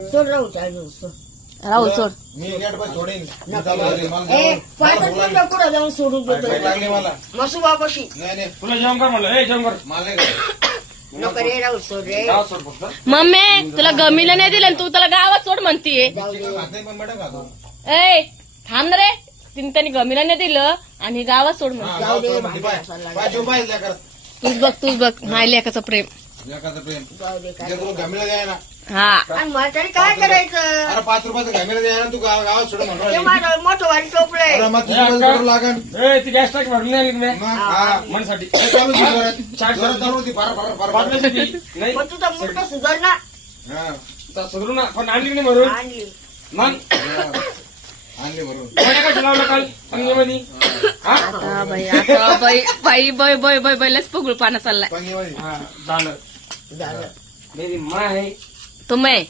सोड राहू चालू सोड. राहू सोड. मी नेट बस सोडेन ए, पाठवून तुला पुढे जाऊन सोडून देतो. लागली मला मसू बापाशी नाही नाही तुला जेवण कर म्हणलं. ए जेवण कर. मला नाही करायचं. नको रे राहू सोड रे. गावात सोड फक्त. मम्मी तुला गमीला नाही दिलं आणि तू त्याला गावात सोड म्हणतीये. जाऊ चिकन दे. खात नाही पण मटण खातो. ए थांब ना रे. तिने त्यांनी गमीला नाही दिलं आणि गावात सोड म्हणते. हा, जाऊ दे, गावात भांडण पाय असायला पाय शिव पाय लेकर तूच बघ माझ्या लेकाचं प्रेम. लेकराचं प्रेम जाऊ दे काय. ते तुला घामीला द्याय ना. हा आणि म्हातारी काय करायचं. अरे 5 रुपयाचं घामीला द्याय ना तू गावात सोड ते म्हणून माझं मोठं वाली टोपलंय. अरे मग तुझं पैसे भरावं लागन. ए ती गॅस टाकी भरून नाही आली तुम्ही मग हा मनसाठी. हे चालू दे जोरात. चाट जोरात चालू होती फार फार फार फार. बाटलीसाठी. नाही पण तुझा मुलगा सुधार ना. हा आता सुधरू ना पण आणली नाही भरून. आणली. मग आणली भरून. कोण्या काय लावलं काल संगीमध्ये हा हा बाई आता बाई लस पगुळ पाना चाललाय. पंगेवाडी हा, झालं झालं. मेरी माँ है तुम्ही